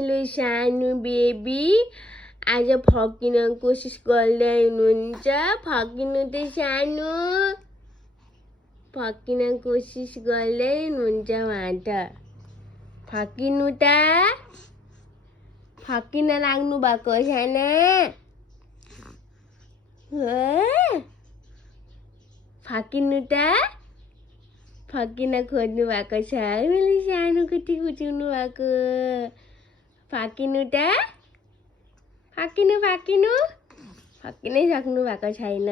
Hello सानो baby, आज फर्किन कोसिस गर्दै हुनुहुन्छ? फर्किनु त सानो, फर्किन कोसिस गर्दै हुनुहुन्छ उहाँ त। फर्किनु त, फर्किन लाग्नु भएको साना, फर्किनु त, फर्किन खोज्नु भएको छ है मैले सानो कति खुचाउनु भएको। फर्किनु त, फर्किनु फर्किनु, फर्किनै सक्नु भएको छैन।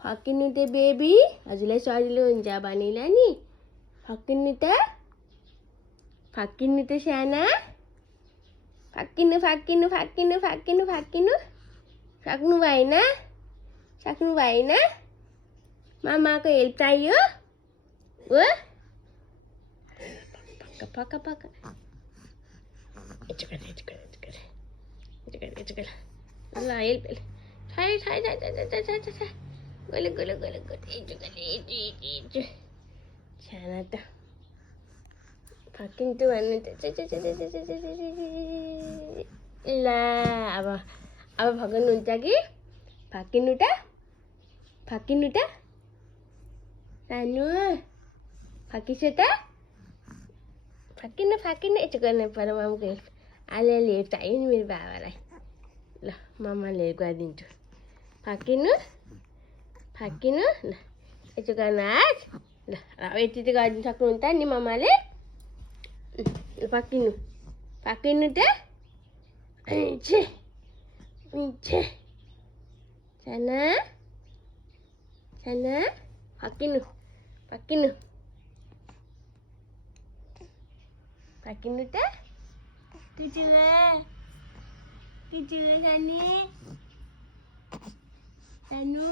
फर्किनु त बेबी, हजुरलाई सजिलो हुन्छ भनेलाई नि। फर्किनु त, फर्किनु त साना, फर्किनु फर्किनु फर्किनु फर्किनु फर्किनु, सक्नु भएन, सक्नु भएन, मामाको हेल्प चाहियो हो? पक्का पक्का पक्का ल हेल्प गले गले गले गले साना त फर्किन्छु भन्नु ल अब फर्कनुहुन्छ कि? फर्किनु त, फर्किनु त सानो, फर्किसु त, फर्किनु फर्किनु यस्तो गर्नु पर्यो। मामाको हेल्प अलिअलि हेल्प चाहियो नि मेरो बाबालाई। ल मामाले हेल्प गरिदिन्छु। फर्किनु फर्किनु, ल यस्तो गर्नु हात, ल अब यति चाहिँ गरिदिनु सक्नुहुन्छ नि मामाले। फर्किनु फर्किनु त, साना साना, फर्किनु फर्किनु फर्किनु त, कुचुवा कुचुवा सानो सानो।